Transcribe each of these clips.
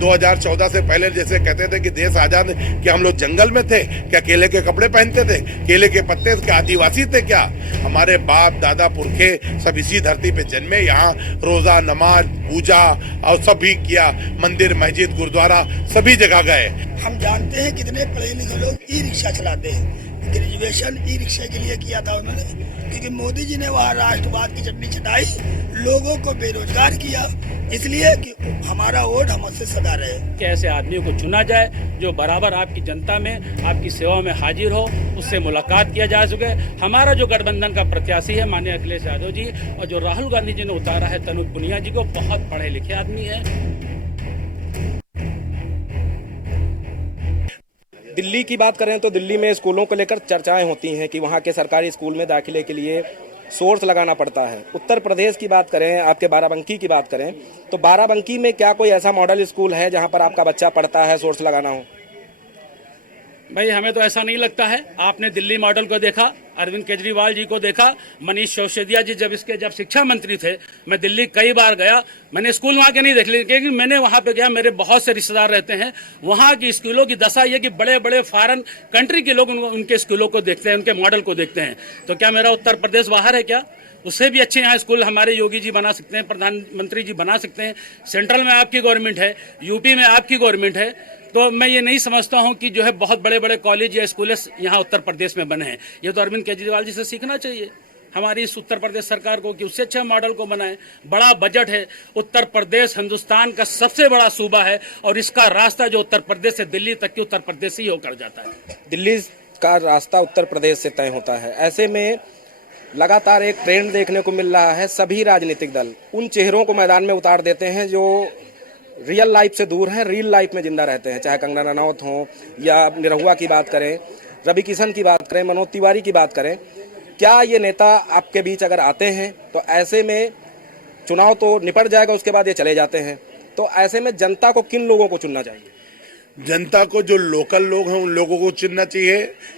2014 से पहले जैसे कहते थे कि देश आजाद, कि हम लोग जंगल में थे क्या, केले के कपड़े पहनते थे, केले के पत्ते के आदिवासी थे क्या? हमारे बाप दादा पुरखे सब इसी धरती पे जन्मे, यहाँ रोजा नमाज पूजा और सब भी किया, मंदिर मस्जिद गुरुद्वारा सभी जगह गए। हम जानते हैं कितने पढ़े लिखे लोग ई रिक्शा चलाते हैं। ग्रेजुएशन ई रिक्शा के लिए किया था उन्होंने, क्योंकि मोदी जी ने वहाँ राष्ट्रवाद की चटनी चटाई, लोगों को बेरोजगार किया, इसलिए कि हमारा वोट हमसे सदा रहे। कि ऐसे आदमियों को चुना जाए जो बराबर आपकी जनता में आपकी सेवा में हाजिर हो, उससे मुलाकात किया जा सके। हमारा जो गठबंधन का प्रत्याशी है माननीय अखिलेश यादव जी, और जो राहुल गांधी जी ने उतारा है तनुज पुनिया जी को, बहुत पढ़े लिखे आदमी है। दिल्ली की बात करें तो दिल्ली में स्कूलों को लेकर चर्चाएं होती हैं कि वहाँ के सरकारी स्कूल में दाखिले के लिए सोर्स लगाना पड़ता है। उत्तर प्रदेश की बात करें, आपके बाराबंकी की बात करें, तो बाराबंकी में क्या कोई ऐसा मॉडल स्कूल है जहाँ पर आपका बच्चा पढ़ता है, सोर्स लगाना हो? भाई हमें तो ऐसा नहीं लगता है। आपने दिल्ली मॉडल को देखा, अरविंद केजरीवाल जी को देखा, मनीष सिसोदिया जी जब शिक्षा मंत्री थे, मैं दिल्ली कई बार गया, मैंने स्कूल वहाँ के नहीं देख लिए, क्योंकि मैंने वहाँ पे गया, मेरे बहुत से रिश्तेदार रहते हैं वहाँ की स्कूलों की दशा ये कि बड़े बड़े फॉरेन कंट्री के लोग उनके स्कूलों को देखते हैं, उनके मॉडल को देखते हैं। तो क्या मेरा उत्तर प्रदेश बाहर है क्या? उससे भी अच्छे यहाँ स्कूल हमारे योगी जी बना सकते हैं, प्रधानमंत्री जी बना सकते हैं। सेंट्रल में आपकी गवर्नमेंट है, यूपी में आपकी गवर्नमेंट है, तो मैं ये नहीं समझता हूँ कि जो है बहुत बड़े बड़े कॉलेज या स्कूल यहाँ उत्तर प्रदेश में बने हैं। ये तो अरविंद केजरीवाल जी से सीखना चाहिए हमारी इस उत्तर प्रदेश सरकार को, कि उससे अच्छा मॉडल को बनाए। बड़ा बजट है, उत्तर प्रदेश हिंदुस्तान का सबसे बड़ा सूबा है, और इसका रास्ता जो उत्तर प्रदेश से दिल्ली तक की उत्तर प्रदेश से ही होकर जाता है। दिल्ली का रास्ता उत्तर प्रदेश से तय होता है। ऐसे में लगातार एक ट्रेंड देखने को मिल रहा है, सभी राजनीतिक दल उन चेहरों को मैदान में उतार देते हैं जो रियल लाइफ से दूर हैं, रियल लाइफ में जिंदा रहते हैं। चाहे कंगना रनौत हो या निरहुआ की बात करें, रवि किशन की बात करें, मनोज तिवारी की बात करें, क्या ये नेता आपके बीच अगर आते हैं तो ऐसे में चुनाव तो निपट जाएगा, उसके बाद ये चले जाते हैं, तो ऐसे में जनता को किन लोगों को चुनना चाहिए? जनता को जो लोकल लोग हैं उन लोगों को चुनना चाहिए।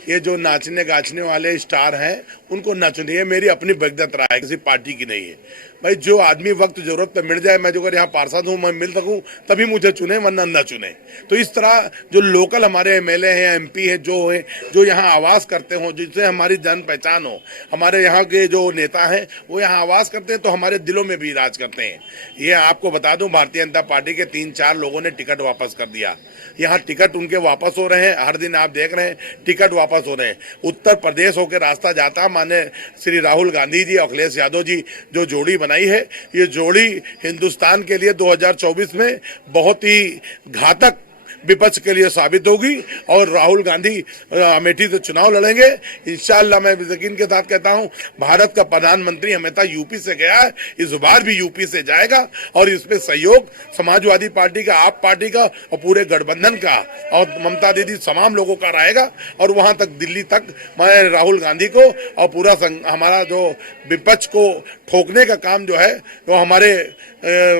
ये जो नाचने गाचने वाले स्टार हैं उनको ना चुनिए। मेरी अपनी व्यक्तिगत राय, किसी पार्टी की नहीं है। भाई जो आदमी वक्त जरूरत पे मिल जाए, मैं जो अगर यहाँ पार्षद हूँ, मैं मिल सकूँ तभी मुझे चुने, वरना न चुने। तो इस तरह जो लोकल हमारे एमएलए हैं, एमपी है, जो यहाँ आवास करते हो, जिससे हमारी जान पहचान हो, हमारे यहाँ के जो नेता हैं वो यहाँ आवास करते हैं, तो हमारे दिलों में भी राज करते हैं। ये आपको बता दूं, भारतीय जनता पार्टी के 3-4 लोगों ने टिकट वापस कर दिया। यहाँ टिकट उनके वापस हो रहे हैं, हर दिन आप देख रहे हैं टिकट वापस हो रहे हैं। उत्तर प्रदेश होकर रास्ता जाता, माने श्री राहुल गांधी जी, अखिलेश यादव जी जो जोड़ी बनाई है, ये जोड़ी हिंदुस्तान के लिए 2024 में बहुत ही घातक विपक्ष के लिए साबित होगी, और राहुल गांधी अमेठी से चुनाव लड़ेंगे इंशाअल्लाह। मैं यकीन के साथ कहता हूं, भारत का प्रधानमंत्री हमेशा यूपी से गया है, इस बार भी यूपी से जाएगा, और इसमें सहयोग समाजवादी पार्टी का, आप पार्टी का और पूरे गठबंधन का और ममता दीदी तमाम लोगों का रहेगा। और वहां तक दिल्ली तक मैं राहुल गांधी को और पूरा हमारा जो विपक्ष को ठोकने का काम जो है वो हमारे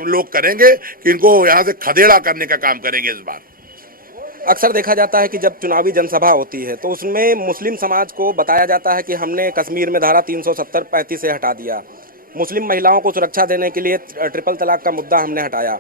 लोग करेंगे, कि इनको यहाँ से खदेड़ा करने का काम करेंगे इस बार। अक्सर देखा जाता है कि जब चुनावी जनसभा होती है तो उसमें मुस्लिम समाज को बताया जाता है कि हमने कश्मीर में धारा 370-35 से हटा दिया, मुस्लिम महिलाओं को सुरक्षा देने के लिए ट्रिपल तलाक का मुद्दा हमने हटाया।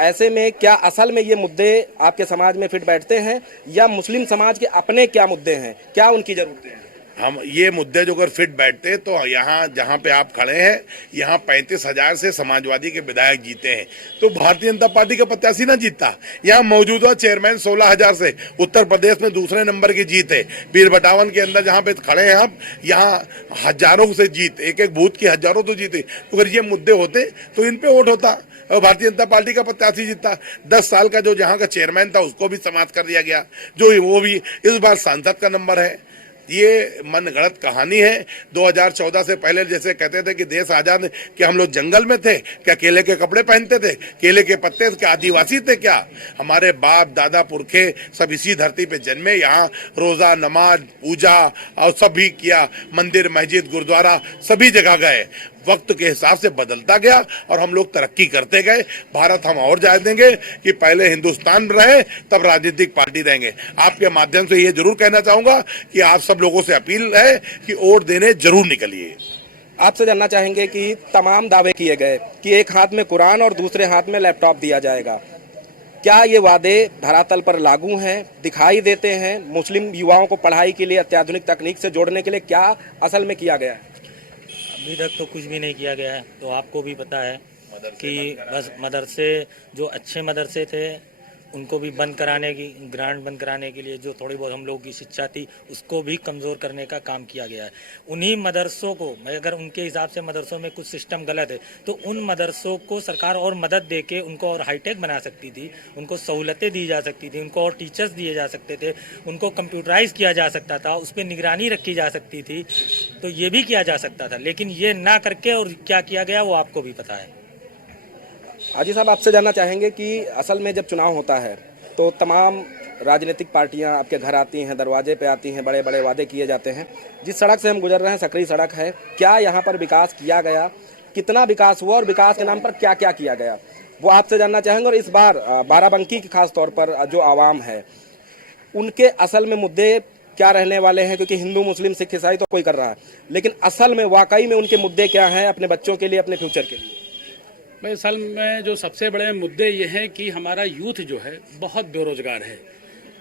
ऐसे में क्या असल में ये मुद्दे आपके समाज में फिट बैठते हैं, या मुस्लिम समाज के अपने क्या मुद्दे हैं, क्या उनकी जरूरतें हैं? हम ये मुद्दे जो अगर फिट बैठते तो यहाँ जहाँ पे आप खड़े हैं, यहाँ 35,000 से समाजवादी के विधायक जीते हैं, तो भारतीय जनता पार्टी का प्रत्याशी ना जीतता। यहाँ मौजूदा चेयरमैन 16,000 से उत्तर प्रदेश में दूसरे नंबर की जीत है। पीर बटावन के अंदर जहाँ पे खड़े हैं आप, यहाँ हजारों से जीत, एक बूथ की हजारों तो जीते। तो अगर ये मुद्दे होते तो इन पे वोट होता और भारतीय जनता पार्टी का प्रत्याशी जीतता। 10 साल का जो जहाँ का चेयरमैन था उसको भी समाप्त कर दिया गया, जो वो भी इस बार सांसद का नंबर है। ये मन गढ़ंत कहानी है। 2014 से पहले जैसे कहते थे कि देश आजाद, कि हम लोग जंगल में थे क्या, केले के कपड़े पहनते थे, केले के पत्ते के आदिवासी थे क्या? हमारे बाप दादा पुरखे सब इसी धरती पे जन्मे, यहाँ रोजा नमाज पूजा और सब भी किया, मंदिर मस्जिद गुरुद्वारा सभी जगह गए। वक्त के हिसाब से बदलता गया और हम लोग तरक्की करते गए। भारत हम और जा देंगे कि पहले हिंदुस्तान रहे तब राजनीतिक पार्टी रहेंगे। आपके माध्यम से ये जरूर कहना चाहूंगा कि आप सब लोगों से अपील है कि वोट देने जरूर निकलिए। आपसे जानना चाहेंगे कि तमाम दावे किए गए कि एक हाथ में कुरान और दूसरे हाथ में लैपटॉप दिया जाएगा, क्या ये वादे धरातल पर लागू हैं, दिखाई देते हैं? मुस्लिम युवाओं को पढ़ाई के लिए अत्याधुनिक तकनीक से जोड़ने के लिए क्या असल में किया गया है? अभी तक तो कुछ भी नहीं किया गया है। तो आपको भी पता है कि बस मदरसे, जो अच्छे मदरसे थे उनको भी बंद कराने की, ग्रांट बंद कराने के लिए जो थोड़ी बहुत हम लोगों की शिक्षा थी उसको भी कमज़ोर करने का काम किया गया है। उन्हीं मदरसों को, अगर उनके हिसाब से मदरसों में कुछ सिस्टम गलत है तो उन मदरसों को सरकार और मदद दे के उनको और हाईटेक बना सकती थी, उनको सहूलतें दी जा सकती थी, उनको और टीचर्स दिए जा सकते थे, उनको कंप्यूटराइज किया जा सकता था, उस पर निगरानी रखी जा सकती थी। तो ये भी किया जा सकता था, लेकिन ये ना करके और क्या किया गया वो आपको भी पता है। हाजी साहब, आपसे जानना चाहेंगे कि असल में जब चुनाव होता है तो तमाम राजनीतिक पार्टियां आपके घर आती हैं, दरवाजे पे आती हैं, बड़े बड़े वादे किए जाते हैं। जिस सड़क से हम गुजर रहे हैं सकरी सड़क है, क्या यहाँ पर विकास किया गया, कितना विकास हुआ और विकास के नाम पर क्या क्या किया गया, वो आपसे जानना चाहेंगे। और इस बार बाराबंकी की खास तौर पर जो आवाम है उनके असल में मुद्दे क्या रहने वाले हैं, क्योंकि हिंदू मुस्लिम सिख ईसाई तो कोई कर रहा है, लेकिन असल में वाकई में उनके मुद्दे क्या हैं अपने बच्चों के लिए, अपने फ्यूचर के लिए? भाई असल में जो सबसे बड़े मुद्दे ये हैं कि हमारा यूथ जो है बहुत बेरोजगार है।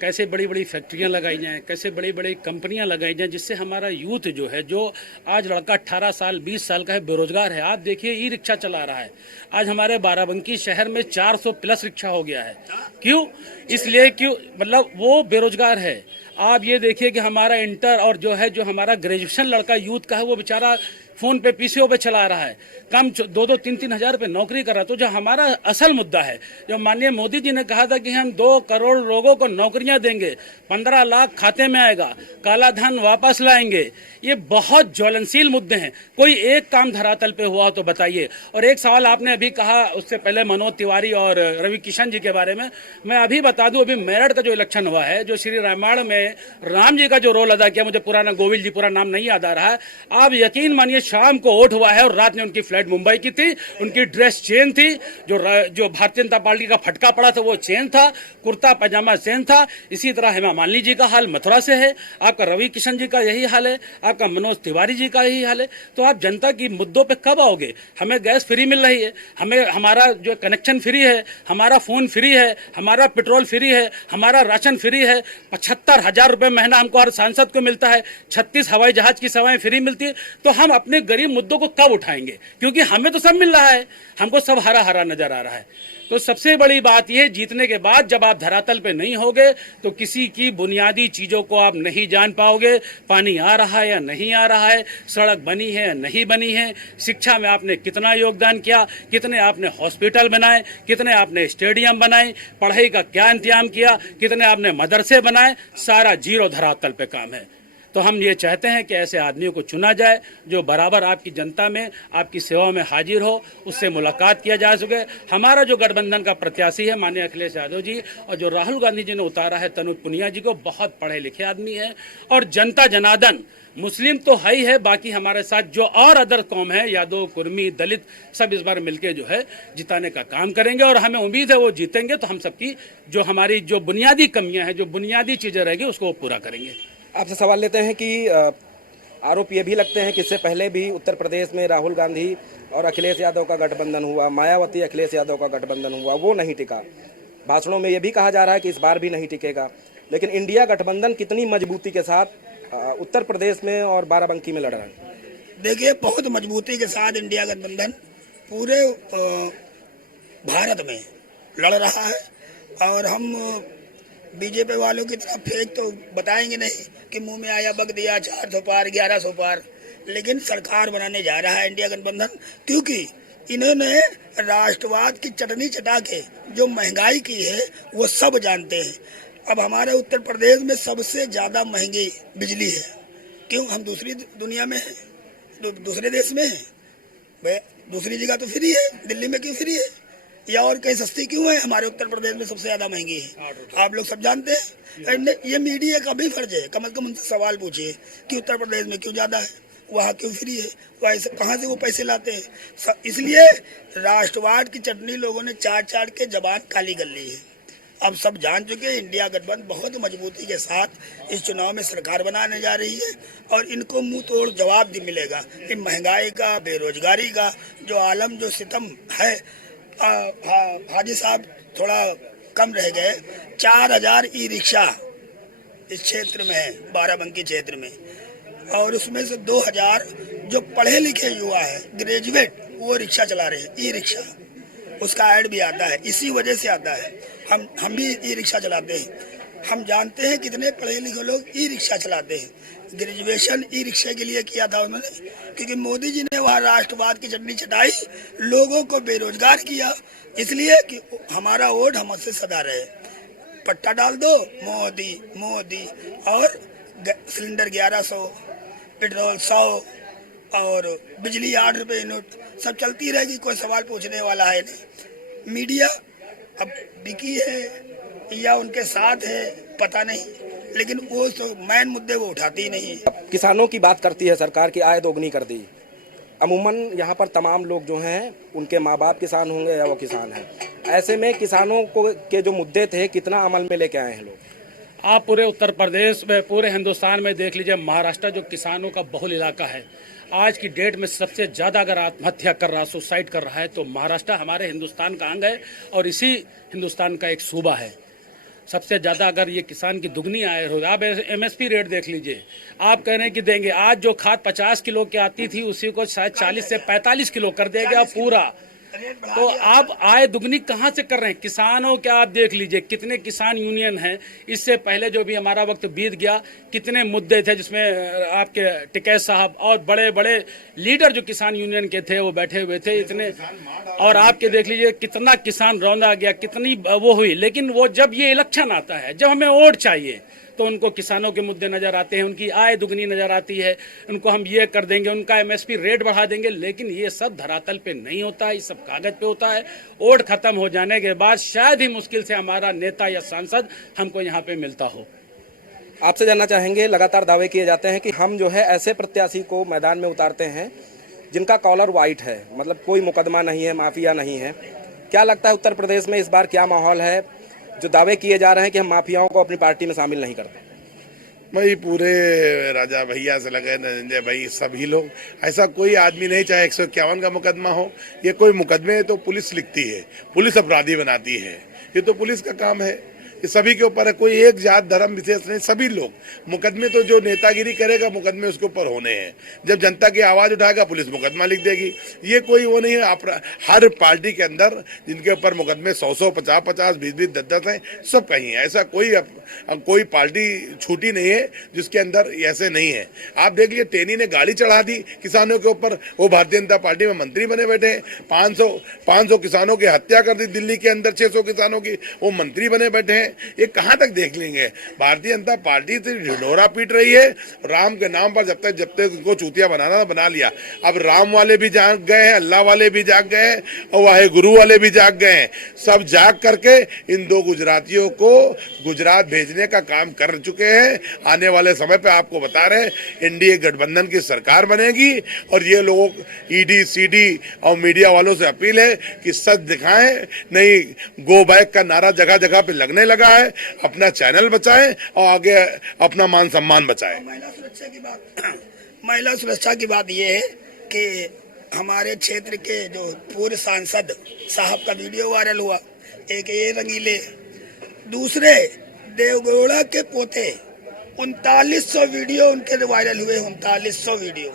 कैसे बड़ी बड़ी फैक्ट्रियां लगाई जाएं, कैसे बड़ी बड़ी कंपनियां लगाई जाएं जिससे हमारा यूथ जो है, जो आज लड़का 18 साल 20 साल का है, बेरोजगार है। आप देखिए ई रिक्शा चला रहा है। आज हमारे बाराबंकी शहर में 400 प्लस रिक्शा हो गया है। क्यों? इसलिए क्यों, मतलब वो बेरोजगार है। आप ये देखिए कि हमारा इंटर और जो है जो हमारा ग्रेजुएशन लड़का यूथ का है वो बेचारा फोन पे पीसीओ पे चला रहा है, कम 2-3 हज़ार रुपये नौकरी कर रहा है। तो जो हमारा असल मुद्दा है, जो माननीय मोदी जी ने कहा था कि हम 2 करोड़ लोगों को नौकरियां देंगे, 15 लाख खाते में आएगा, काला धन वापस लाएंगे, ये बहुत ज्वलनशील मुद्दे हैं। कोई एक काम धरातल पे हुआ हो तो बताइए। और एक सवाल आपने अभी कहा, उससे पहले मनोज तिवारी और रवि किशन जी के बारे में मैं अभी बता दूं, अभी मेरठ का जो इलेक्शन हुआ है, जो श्री रामायण में राम जी का जो रोल अदा किया, मुझे पुराना गोविल जी पूरा नाम नहीं याद आ रहा है, आप यकीन मानिए शाम को वोट हुआ है और रात में उनकी फ्लाइट मुंबई की थी, उनकी ड्रेस चेन थी, जो भारतीय जनता पार्टी का फटका पड़ा था वो चेन था, कुर्ता पैजामा चेन था। इसी तरह हेमा मालिनी जी का हाल मथुरा से है, आपका रवि किशन जी का यही हाल है, आपका मनोज तिवारी जी का यही हाल है। तो आप जनता की मुद्दों पे कब आओगे? हमें गैस फ्री मिल रही है, हमें हमारा जो कनेक्शन फ्री है, हमारा फोन फ्री है, हमारा पेट्रोल फ्री है, हमारा राशन फ्री है, 75,000 रुपये महीना हमको हर सांसद को मिलता है, 36 हवाई जहाज की सेवाएं फ्री मिलती है। तो हम अपने गरीब मुद्दों को कब उठाएंगे? क्योंकि हमें तो सब मिल रहा है, हमको सब हरा हरा नजर आ रहा है। तो सबसे बड़ी बात यह, जीतने के बाद जब आप धरातल पे नहीं होगे तो किसी की बुनियादी चीजों को आप नहीं जान पाओगे। पानी आ रहा है या नहीं आ रहा है, सड़क बनी है या नहीं बनी है, शिक्षा में आपने कितना योगदान किया, कितने आपने हॉस्पिटल बनाए, कितने आपने स्टेडियम बनाए, पढ़ाई का क्या इंतजाम किया, कितने आपने मदरसे बनाए, सारा जीरो धरातल पे काम है। तो हम ये चाहते हैं कि ऐसे आदमियों को चुना जाए जो बराबर आपकी जनता में, आपकी सेवा में हाजिर हो, उससे मुलाकात किया जा सके। हमारा जो गठबंधन का प्रत्याशी है माननीय अखिलेश यादव जी, और जो राहुल गांधी जी ने उतारा है तनुज पुनिया जी को, बहुत पढ़े लिखे आदमी है और जनता जनार्दन मुस्लिम तो है ही है, बाकी हमारे साथ जो और अदर कौम है, यादव, कुर्मी, दलित, सब इस बार मिलके जो है जिताने का काम करेंगे और हमें उम्मीद है वो जीतेंगे। तो हम सबकी जो हमारी जो बुनियादी कमियां हैं, जो बुनियादी चीज़ें रहेगी उसको वो पूरा करेंगे। आपसे सवाल लेते हैं कि आरोप ये भी लगते हैं कि इससे पहले भी उत्तर प्रदेश में राहुल गांधी और अखिलेश यादव का गठबंधन हुआ, मायावती अखिलेश यादव का गठबंधन हुआ, वो नहीं टिका। भाषणों में ये भी कहा जा रहा है कि इस बार भी नहीं टिकेगा। लेकिन इंडिया गठबंधन कितनी मजबूती के साथ उत्तर प्रदेश में और बाराबंकी में लड़ रहा है? देखिए, बहुत मजबूती के साथ इंडिया गठबंधन पूरे भारत में लड़ रहा है। और हम बीजेपी वालों की तरफ फेंक तो बताएंगे नहीं कि मुंह में आया बग दिया 400 पार 1100 पार, लेकिन सरकार बनाने जा रहा है इंडिया गठबंधन, क्योंकि इन्होंने राष्ट्रवाद की चटनी चटा के जो महंगाई की है वो सब जानते हैं। अब हमारे उत्तर प्रदेश में सबसे ज़्यादा महंगी बिजली है। क्यों? हम दूसरी दुनिया में हैं, दूसरे देश में हैं, दूसरी जगह तो फ्री है, दिल्ली में क्यों फ्री है या और कहीं सस्ती क्यों है? हमारे उत्तर प्रदेश में सबसे ज्यादा महंगी है, आप लोग सब जानते हैं। ये मीडिया का भी फर्ज है, कम से कम उनसे सवाल पूछिए कि उत्तर प्रदेश में क्यों ज्यादा है, वहाँ क्यों फ्री है, वहाँ कहाँ से वो पैसे लाते हैं। इसलिए राष्ट्रवाद की चटनी लोगों ने चाट चाट के जबान काली कर ली है। अब सब जान चुके हैं इंडिया गठबंधन बहुत मजबूती के साथ इस चुनाव में सरकार बनाने जा रही है और इनको मुंह तोड़ जवाब भी मिलेगा कि महंगाई का, बेरोजगारी का जो आलम, जो सितम है। हाजी साहब थोड़ा कम रह गए। 4000 ई रिक्शा इस क्षेत्र में है, बाराबंकी क्षेत्र में, और उसमें से 2000 जो पढ़े लिखे युवा है, ग्रेजुएट, वो रिक्शा चला रहे हैं, ई रिक्शा। उसका ऐड भी आता है, इसी वजह से आता है। हम भी ई रिक्शा चलाते हैं। हम जानते हैं कितने पढ़े लिखे लोग ई रिक्शा चलाते हैं। ग्रेजुएशन ई रिक्शा के लिए किया था उन्होंने, क्योंकि मोदी जी ने वहाँ राष्ट्रवाद की चटनी चटाई, लोगों को बेरोजगार किया, इसलिए कि हमारा वोट हमसे सदा रहे। पट्टा डाल दो, मोदी मोदी, और सिलेंडर 1100, पेट्रोल 100 और बिजली 8 रुपये यूनिट, सब चलती रहेगी, कोई सवाल पूछने वाला है नहीं। मीडिया अब बिकी है या उनके साथ है पता नहीं, लेकिन वो तो मेन मुद्दे वो उठाती ही नहीं है। किसानों की बात करती है सरकार की आय दोगुनी कर दी। अमूमन यहाँ पर तमाम लोग जो हैं उनके माँ बाप किसान होंगे या वो किसान हैं। ऐसे में किसानों को के जो मुद्दे थे कितना अमल में लेके आए हैं लोग? आप पूरे उत्तर प्रदेश में, पूरे हिंदुस्तान में देख लीजिए, महाराष्ट्र जो किसानों का बहुल इलाका है, आज की डेट में सबसे ज़्यादा अगर आत्महत्या कर रहा, सुसाइड कर रहा है, तो महाराष्ट्र हमारे हिंदुस्तान का अंग है और इसी हिंदुस्तान का एक सूबा है। सबसे ज़्यादा अगर ये किसान की दुगनी आय हो, आप एमएसपी रेट देख लीजिए, आप कह रहे हैं कि देंगे, आज जो खाद 50 किलो की आती थी उसी को शायद 40 से 45 किलो कर देगा पूरा। तो आप आय दुगनी कहाँ से कर रहे हैं? किसानों के आप देख लीजिए कितने किसान यूनियन हैं। इससे पहले जो भी हमारा वक्त बीत गया, कितने मुद्दे थे जिसमें आपके टिकैत साहब और बड़े बड़े लीडर जो किसान यूनियन के थे वो बैठे हुए थे इतने, और आपके देख लीजिए कितना किसान रौंदा गया, कितनी वो हुई। लेकिन वो जब ये इलेक्शन आता है, जब हमें वोट चाहिए, तो उनको किसानों के मुद्दे नज़र आते हैं, उनकी आय दुगनी नज़र आती है, उनको हम ये कर देंगे, उनका एमएसपी रेट बढ़ा देंगे। लेकिन ये सब धरातल पे नहीं होता है, ये सब कागज पे होता है। वोट खत्म हो जाने के बाद शायद ही मुश्किल से हमारा नेता या सांसद हमको यहाँ पे मिलता हो। आपसे जानना चाहेंगे, लगातार दावे किए जाते हैं कि हम जो है ऐसे प्रत्याशी को मैदान में उतारते हैं जिनका कॉलर वाइट है, मतलब कोई मुकदमा नहीं है, माफिया नहीं है। क्या लगता है उत्तर प्रदेश में इस बार क्या माहौल है, जो दावे किए जा रहे हैं कि हम माफियाओं को अपनी पार्टी में शामिल नहीं करते? भाई पूरे राजा भैया से लगे नंजय भाई, सभी लोग, ऐसा कोई आदमी नहीं, चाहे 151 का मुकदमा हो, ये कोई मुकदमे तो पुलिस लिखती है, पुलिस अपराधी बनाती है, ये तो पुलिस का काम है। ये सभी के ऊपर है, कोई एक जात धर्म विशेष नहीं, सभी लोग। मुकदमे तो जो नेतागिरी करेगा मुकदमे उसके ऊपर होने हैं। जब जनता की आवाज उठाएगा पुलिस मुकदमा लिख देगी, ये कोई वो नहीं है। हर पार्टी के अंदर जिनके ऊपर मुकदमे 100-100, 50-50, 20-20, 10-10 हैं, सब कहीं है। ऐसा कोई पार्टी छूटी नहीं है जिसके अंदर ऐसे नहीं है। आप देख लीजिए, टेनी ने गाड़ी चढ़ा दी किसानों के ऊपर, वो भारतीय जनता पार्टी में मंत्री बने बैठे हैं। 500 किसानों की हत्या कर दी दिल्ली के अंदर, 600 किसानों की, वो मंत्री बने बैठे हैं। ये कहां तक देख लेंगे? भारतीय जनता पार्टी से ढिंढोरा पीट रही है राम के नाम पर। जब तक उनको चूतिया बनाना बना लिया। अब राम वाले भी जाग गए हैं, अल्लाह वाले भी जाग गए हैं, और वाहे गुरु वाले भी जाग गए हैं। सब जाग करके इन 2 गुजरातियों को गुजरात भेजने का काम कर चुके हैं। आने वाले समय पे आपको बता रहे हैं, एनडीए गठबंधन की सरकार बनेगी। और ये लोगों, ईडी सीडी और मीडिया वालों से अपील है कि सच दिखाएं, नहीं गो बैक का नारा जगह जगह पे लगने लगा है। अपना चैनल बचाएं और आगे अपना मान सम्मान बचाएं। महिला सुरक्षा की बात ये है कि हमारे क्षेत्र के जो पूर्व सांसद साहब का वीडियो वायरल हुआ, एक ये रंगीले, दूसरे देवगौड़ा के पोते, 3900 वीडियो उनके वायरल हुए, 3900 वीडियो।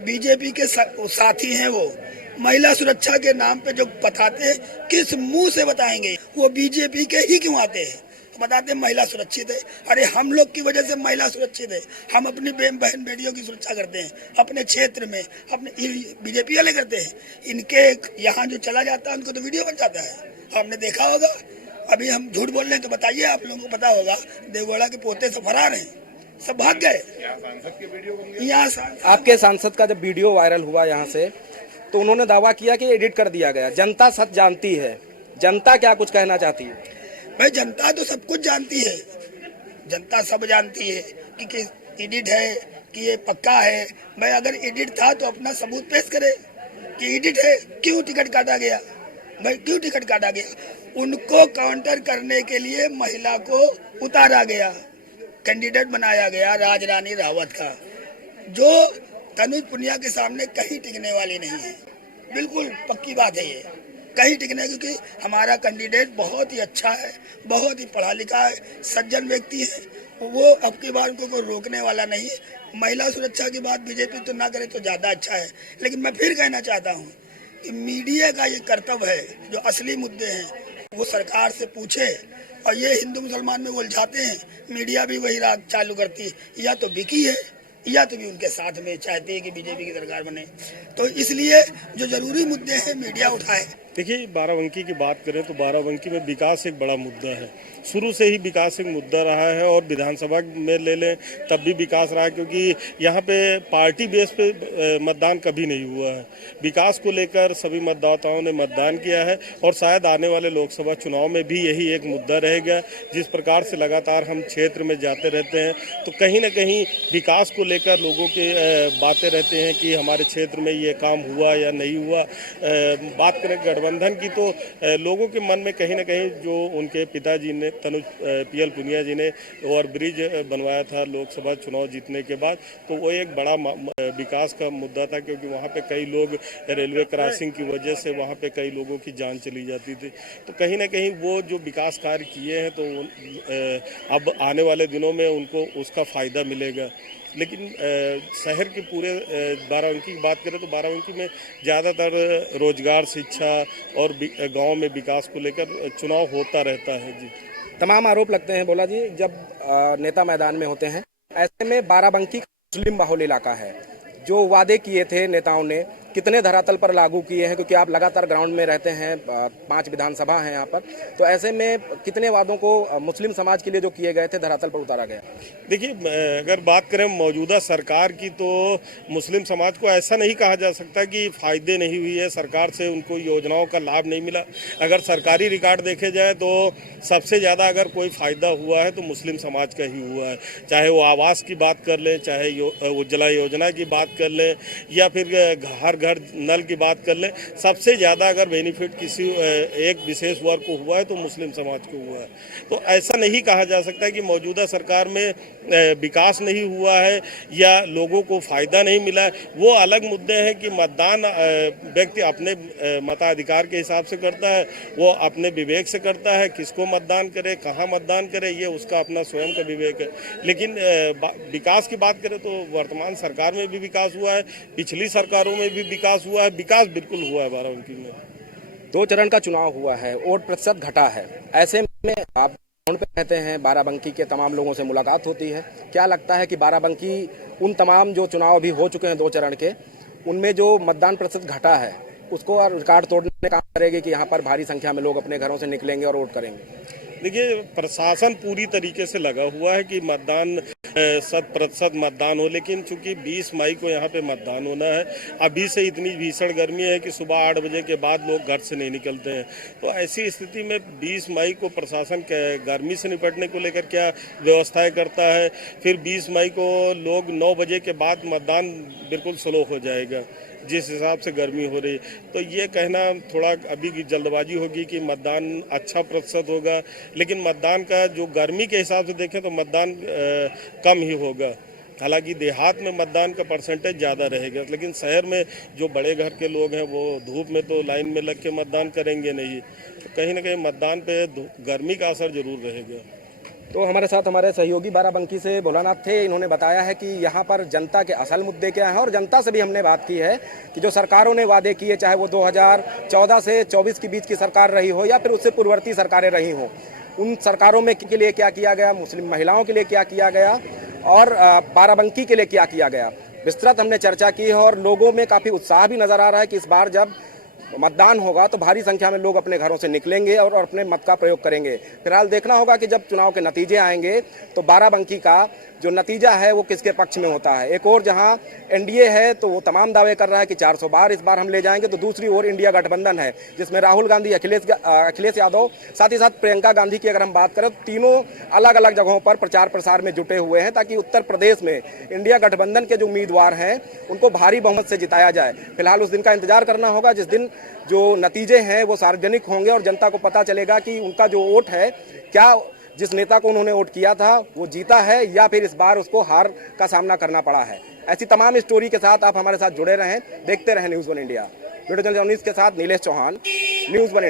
बीजेपी के साथी हैं वो। महिला सुरक्षा के नाम पे जो बताते हैं, किस मुंह से बताएंगे? वो बीजेपी के ही क्यों आते हैं? बताते हैं महिला सुरक्षित है। अरे हम लोग की वजह से महिला सुरक्षित है। हम अपनी बहन बेटियों की सुरक्षा करते हैं अपने क्षेत्र में, अपने बीजेपी वाले करते हैं। इनके यहाँ जो चला जाता है उनको तो वीडियो बन जाता है, आपने देखा होगा। अभी हम झूठ बोल रहे हैं तो बताइए, आप लोगों को पता होगा देवगौड़ा के पोते से फरार हैं, सब भाग गए। यहाँ आपके सांसद का जब वीडियो वायरल हुआ यहाँ से, तो उन्होंने दावा किया कि एडिट कर दिया गया। जनता सच जानती है, जनता क्या कुछ कहना चाहती है? भाई जनता तो सब कुछ जानती है, जनता सब जानती है कि एडिट है कि ये पक्का है। भाई अगर एडिट था तो अपना सबूत पेश करे कि एडिट है, क्यों टिकट काटा गया? भाई क्यों टिकट काटा गया? उनको काउंटर करने के लिए महिला को उतारा गया, कैंडिडेट बनाया गया राज रानी रावत का, जो तनुज पुनिया के सामने कहीं टिकने वाली नहीं है। बिल्कुल पक्की बात है ये। कहीं टिकने, क्योंकि हमारा कैंडिडेट बहुत ही अच्छा है, बहुत ही पढ़ा लिखा है, सज्जन व्यक्ति है। वो अब की बार उनको कोई रोकने वाला नहीं है। महिला सुरक्षा की बात बीजेपी तो ना करे तो ज़्यादा अच्छा है। लेकिन मैं फिर कहना चाहता हूँ कि मीडिया का ये कर्तव्य है, जो असली मुद्दे हैं वो सरकार से पूछे। और ये हिंदू मुसलमान में उलझाते हैं, मीडिया भी वही राग चालू करती है, या तो बिकी है या तो भी उनके साथ में चाहती है कि बीजेपी की सरकार बने। तो इसलिए जो जरूरी मुद्दे हैं मीडिया उठाए। देखिए, बाराबंकी की बात करें तो बाराबंकी में विकास एक बड़ा मुद्दा है। शुरू से ही विकास एक मुद्दा रहा है और विधानसभा में ले लें तब भी विकास रहा है, क्योंकि यहाँ पे पार्टी बेस पे मतदान कभी नहीं हुआ है। विकास को लेकर सभी मतदाताओं ने मतदान किया है और शायद आने वाले लोकसभा चुनाव में भी यही एक मुद्दा रहेगा। जिस प्रकार से लगातार हम क्षेत्र में जाते रहते हैं तो कहीं ना कहीं विकास को लेकर लोगों के बातें रहते हैं कि हमारे क्षेत्र में ये काम हुआ या नहीं हुआ। बात करें गठबंधन की तो लोगों के मन में कहीं ना कहीं जो उनके पिताजी ने तनुज पीएल पुनिया जी ने ओवर ब्रिज बनवाया था लोकसभा चुनाव जीतने के बाद, तो वो एक बड़ा विकास का मुद्दा था, क्योंकि वहाँ पे कई लोग रेलवे क्रॉसिंग की वजह से वहाँ पे कई लोगों की जान चली जाती थी। तो कहीं ना कहीं वो जो विकास कार्य किए हैं तो अब आने वाले दिनों में उनको उसका फ़ायदा मिलेगा। लेकिन शहर के पूरे बाराबंकी की बात करें तो बाराबंकी में ज़्यादातर रोजगार, शिक्षा और गांव में विकास को लेकर चुनाव होता रहता है। जी, तमाम आरोप लगते हैं बोला जी जब नेता मैदान में होते हैं। ऐसे में बाराबंकी मुस्लिम बाहुल इलाका है, जो वादे किए थे नेताओं ने कितने धरातल पर लागू किए हैं, क्योंकि आप लगातार ग्राउंड में रहते हैं, 5 विधानसभा हैं यहाँ पर, तो ऐसे में कितने वादों को मुस्लिम समाज के लिए जो किए गए थे धरातल पर उतारा गया? देखिए, अगर बात करें मौजूदा सरकार की तो मुस्लिम समाज को ऐसा नहीं कहा जा सकता कि फ़ायदे नहीं हुई है, सरकार से उनको योजनाओं का लाभ नहीं मिला। अगर सरकारी रिकॉर्ड देखे जाए तो सबसे ज़्यादा अगर कोई फ़ायदा हुआ है तो मुस्लिम समाज का ही हुआ है। चाहे वो आवास की बात कर लें, चाहे उज्ज्वला योजना की बात कर लें, या फिर हर घर नल की बात कर लें, सबसे ज़्यादा अगर बेनिफिट किसी एक विशेष वर्ग को हुआ है तो मुस्लिम समाज को हुआ है। तो ऐसा नहीं कहा जा सकता कि मौजूदा सरकार में विकास नहीं हुआ है या लोगों को फ़ायदा नहीं मिला है। वो अलग मुद्दे हैं कि मतदान व्यक्ति अपने मताधिकार के हिसाब से करता है, वो अपने विवेक से करता है, किसको मतदान करे, कहाँ मतदान करे, ये उसका अपना स्वयं का विवेक है। लेकिन विकास की बात करें तो वर्तमान सरकार में भी विकास हुआ है, पिछली सरकारों में भी विकास हुआ है, विकास बिल्कुल हुआ है बाराबंकी में। 2 चरण का चुनाव हुआ है, वोट प्रतिशत घटा है। ऐसे में आप ग्राउंड पे रहते हैं, बाराबंकी के तमाम लोगों से मुलाकात होती है, क्या लगता है कि बाराबंकी उन तमाम जो चुनाव अभी हो चुके हैं 2 चरण के, उनमें जो मतदान प्रतिशत घटा है उसको रिकॉर्ड तोड़ने का काम करेगी कि यहाँ पर भारी संख्या में लोग अपने घरों से निकलेंगे और वोट करेंगे? देखिए, प्रशासन पूरी तरीके से लगा हुआ है कि मतदान 100% मतदान हो, लेकिन चूंकि 20 मई को यहाँ पे मतदान होना है, अभी से इतनी भीषण गर्मी है कि सुबह 8 बजे के बाद लोग घर से नहीं निकलते हैं। तो ऐसी स्थिति में 20 मई को प्रशासन गर्मी से निपटने को लेकर क्या व्यवस्थाएं करता है। फिर 20 मई को लोग 9 बजे के बाद मतदान बिल्कुल स्लो हो जाएगा जिस हिसाब से गर्मी हो रही। तो ये कहना थोड़ा अभी की जल्दबाजी होगी कि मतदान अच्छा प्रतिशत होगा, लेकिन मतदान का जो गर्मी के हिसाब से देखें तो मतदान कम ही होगा। हालांकि देहात में मतदान का परसेंटेज ज़्यादा रहेगा, लेकिन शहर में जो बड़े घर के लोग हैं वो धूप में तो लाइन में लग के मतदान करेंगे नहीं, तो कहीं ना कहीं मतदान पे गर्मी का असर जरूर रहेगा। तो हमारे साथ हमारे सहयोगी बाराबंकी से भोलानाथ थे। इन्होंने बताया है कि यहाँ पर जनता के असल मुद्दे क्या हैं, और जनता से भी हमने बात की है कि जो सरकारों ने वादे किए, चाहे वो 2014 से 24 के बीच की सरकार रही हो या फिर उससे पूर्ववर्ती सरकारें रही हों, उन सरकारों में के लिए क्या किया गया, मुस्लिम महिलाओं के लिए क्या किया गया और बाराबंकी के लिए क्या किया गया, विस्तृत हमने चर्चा की है। और लोगों में काफ़ी उत्साह भी नज़र आ रहा है कि इस बार जब मतदान होगा तो भारी संख्या में लोग अपने घरों से निकलेंगे और अपने मत का प्रयोग करेंगे। फिलहाल देखना होगा कि जब चुनाव के नतीजे आएंगे तो बाराबंकी का जो नतीजा है वो किसके पक्ष में होता है। एक और जहां एनडीए है तो वो तमाम दावे कर रहा है कि 400 बार इस बार हम ले जाएंगे, तो दूसरी ओर इंडिया गठबंधन है जिसमें राहुल गांधी, अखिलेश यादव, साथ ही साथ प्रियंका गांधी की अगर हम बात करें तो तीनों अलग अलग जगहों पर प्रचार प्रसार में जुटे हुए हैं ताकि उत्तर प्रदेश में इंडिया गठबंधन के जो उम्मीदवार हैं उनको भारी बहुमत से जिताया जाए। फिलहाल उस दिन का इंतजार करना होगा जिस दिन जो नतीजे हैं वो सार्वजनिक होंगे और जनता को पता चलेगा कि उनका जो वोट है, क्या जिस नेता को उन्होंने वोट किया था वो जीता है या फिर इस बार उसको हार का सामना करना पड़ा है। ऐसी तमाम स्टोरी के साथ आप हमारे साथ जुड़े रहें, देखते रहें न्यूज़ 1 इंडिया। वीडियो जर्नलिस्ट के साथ नीलेश चौहान, न्यूज़ 1।